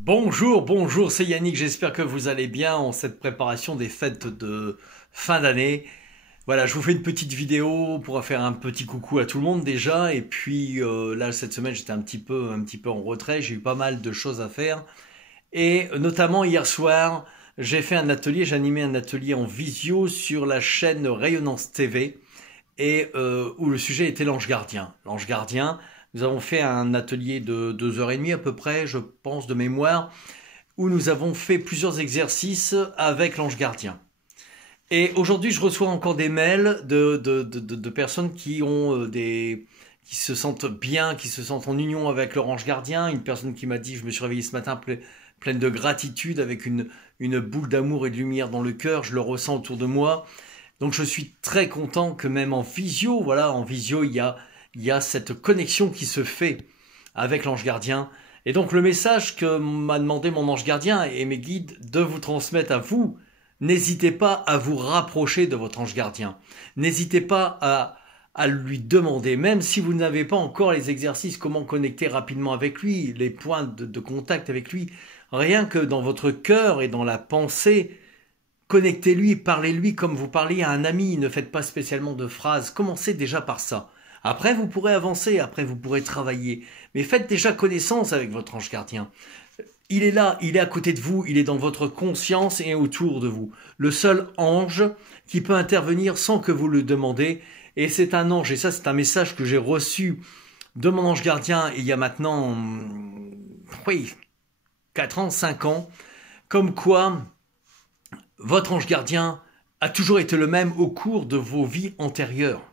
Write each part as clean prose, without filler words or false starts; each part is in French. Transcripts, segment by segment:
Bonjour, bonjour, c'est Yannick, j'espère que vous allez bien en cette préparation des fêtes de fin d'année. Voilà, je vous fais une petite vidéo pour faire un petit coucou à tout le monde déjà. Et puis là, cette semaine, j'étais un petit peu en retrait, j'ai eu pas mal de choses à faire. Et notamment hier soir, j'ai animé un atelier en visio sur la chaîne Rayonnance TV et où le sujet était l'ange gardien. L'ange gardien, nous avons fait un atelier de 2 heures et demie à peu près, je pense, de mémoire, où nous avons fait plusieurs exercices avec l'ange gardien. Et aujourd'hui, je reçois encore des mails de personnes qui ont qui se sentent bien, qui se sentent en union avec leur ange gardien. Une personne qui m'a dit, je me suis réveillé ce matin pleine de gratitude, avec une boule d'amour et de lumière dans le cœur, je le ressens autour de moi. Donc je suis très content que même en visio, voilà, en visio, il y a cette connexion qui se fait avec l'ange gardien. Et donc le message que m'a demandé mon ange gardien et mes guides de vous transmettre à vous, n'hésitez pas à vous rapprocher de votre ange gardien. N'hésitez pas à lui demander, même si vous n'avez pas encore les exercices, comment connecter rapidement avec lui, les points de contact avec lui. Rien que dans votre cœur et dans la pensée, connectez-lui, parlez-lui comme vous parliez à un ami, ne faites pas spécialement de phrases, commencez déjà par ça. Après, vous pourrez avancer, après, vous pourrez travailler. Mais faites déjà connaissance avec votre ange gardien. Il est là, il est à côté de vous, il est dans votre conscience et autour de vous. Le seul ange qui peut intervenir sans que vous le demandez. Et c'est un ange, et ça c'est un message que j'ai reçu de mon ange gardien il y a maintenant, oui, 4 ans, 5 ans, comme quoi votre ange gardien a toujours été le même au cours de vos vies antérieures.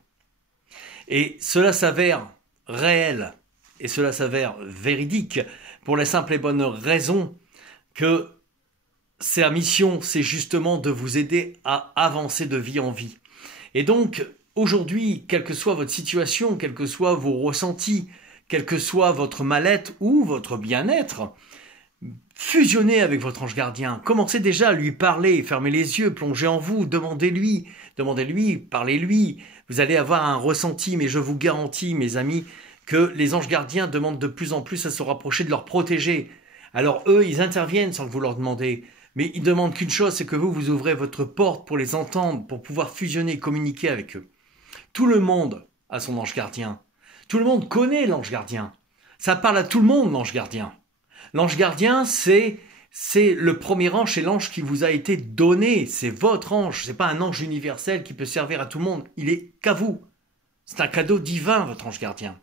Et cela s'avère réel, et cela s'avère véridique, pour la simple et bonne raison que sa mission, c'est justement de vous aider à avancer de vie en vie. Et donc, aujourd'hui, quelle que soit votre situation, quels que soient vos ressentis, quel que soit votre mal-être ou votre bien-être, fusionnez avec votre ange gardien. Commencez déjà à lui parler, fermez les yeux, plongez en vous, demandez-lui, parlez-lui. Vous allez avoir un ressenti, mais je vous garantis, mes amis, que les anges gardiens demandent de plus en plus à se rapprocher de leurs protégés. Alors eux, ils interviennent sans que vous leur demandez. Mais ils demandent qu'une chose, c'est que vous ouvrez votre porte pour les entendre, pour pouvoir fusionner, communiquer avec eux. Tout le monde a son ange gardien. Tout le monde connaît l'ange gardien. Ça parle à tout le monde, l'ange gardien. L'ange gardien, c'est le premier ange, c'est l'ange qui vous a été donné. C'est votre ange. C'est pas un ange universel qui peut servir à tout le monde. Il est qu'à vous. C'est un cadeau divin, votre ange gardien.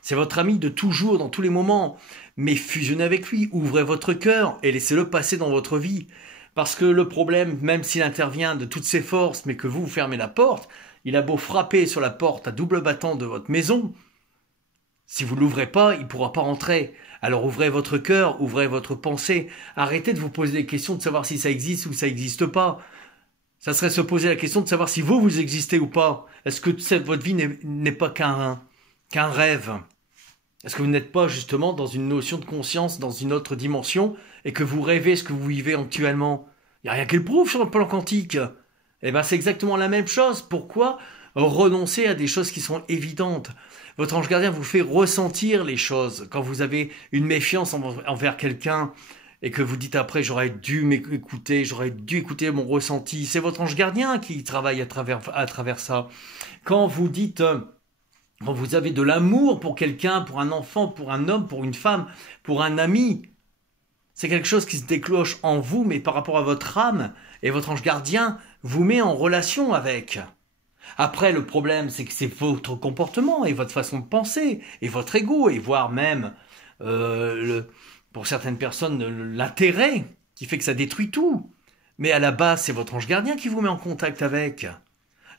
C'est votre ami de toujours, dans tous les moments. Mais fusionnez avec lui, ouvrez votre cœur et laissez-le passer dans votre vie. Parce que le problème, même s'il intervient de toutes ses forces, mais que vous fermez la porte, il a beau frapper sur la porte à double battant de votre maison, si vous ne l'ouvrez pas, il ne pourra pas rentrer. Alors ouvrez votre cœur, ouvrez votre pensée. Arrêtez de vous poser des questions de savoir si ça existe ou ça n'existe pas. Ça serait se poser la question de savoir si vous existez ou pas. Est-ce que votre vie n'est pas qu'un rêve? Est-ce que vous n'êtes pas justement dans une notion de conscience, dans une autre dimension, et que vous rêvez ce que vous vivez actuellement? Il n'y a rien qui le prouve sur le plan quantique. Eh bien, c'est exactement la même chose. Pourquoi renoncer à des choses qui sont évidentes? Votre ange gardien vous fait ressentir les choses. Quand vous avez une méfiance envers quelqu'un et que vous dites après, j'aurais dû m'écouter, j'aurais dû écouter mon ressenti, c'est votre ange gardien qui travaille à travers ça. Quand vous dites, quand vous avez de l'amour pour quelqu'un, pour un enfant, pour un homme, pour une femme, pour un ami, c'est quelque chose qui se déclenche en vous, mais par rapport à votre âme, et votre ange gardien vous met en relation avec. Après, le problème, c'est que c'est votre comportement et votre façon de penser, et votre ego, et voire même, pour certaines personnes, l'intérêt qui fait que ça détruit tout. Mais à la base, c'est votre ange gardien qui vous met en contact avec.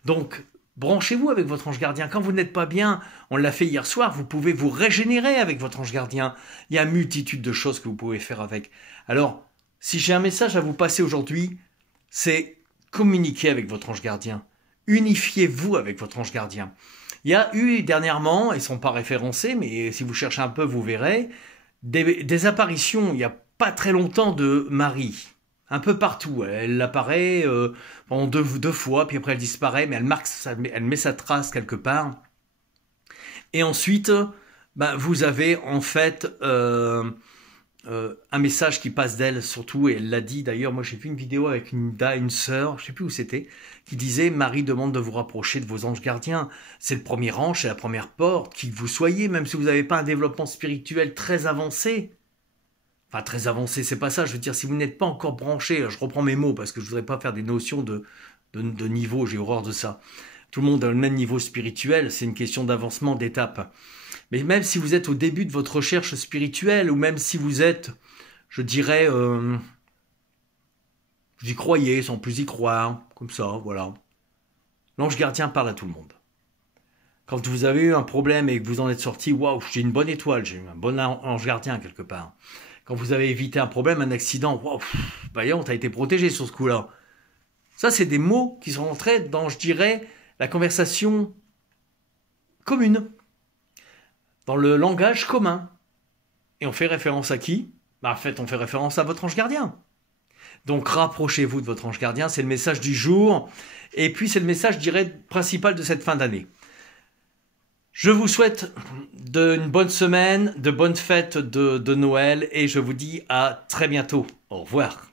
Donc, branchez-vous avec votre ange gardien. Quand vous n'êtes pas bien, on l'a fait hier soir, vous pouvez vous régénérer avec votre ange gardien. Il y a une multitude de choses que vous pouvez faire avec. Alors, si j'ai un message à vous passer aujourd'hui, c'est communiquer avec votre ange gardien. Unifiez-vous avec votre ange gardien. Il y a eu dernièrement, ils ne sont pas référencés, mais si vous cherchez un peu, vous verrez, des apparitions il n'y a pas très longtemps de Marie. Un peu partout. Elle apparaît pendant deux fois, puis après elle disparaît, mais elle met sa trace quelque part. Et ensuite, vous avez en fait un message qui passe d'elle surtout, et elle l'a dit d'ailleurs, moi j'ai vu une vidéo avec une sœur, je sais plus où c'était, qui disait: Marie demande de vous rapprocher de vos anges gardiens. C'est le premier ange, c'est la première porte, qui que vous soyez, même si vous n'avez pas un développement spirituel très avancé. Enfin, très avancé, c'est pas ça, je veux dire, si vous n'êtes pas encore branché, je reprends mes mots parce que je voudrais pas faire des notions de niveau, j'ai horreur de ça. Tout le monde a le même niveau spirituel, c'est une question d'avancement, d'étape. Mais même si vous êtes au début de votre recherche spirituelle, ou même si vous êtes, je dirais, vous y croyez sans plus y croire, comme ça, voilà. L'ange gardien parle à tout le monde. Quand vous avez eu un problème et que vous en êtes sorti, waouh, j'ai une bonne étoile, j'ai eu un bon ange gardien quelque part. Quand vous avez évité un problème, un accident, waouh, voyons, t'as été protégé sur ce coup-là. Ça, c'est des mots qui sont entrés dans, je dirais, la conversation commune, dans le langage commun. Et on fait référence à qui? En fait, on fait référence à votre ange gardien. Donc, rapprochez-vous de votre ange gardien, c'est le message du jour. Et puis, c'est le message, je dirais, principal de cette fin d'année. Je vous souhaite une bonne semaine, de bonnes fêtes de Noël, et je vous dis à très bientôt. Au revoir.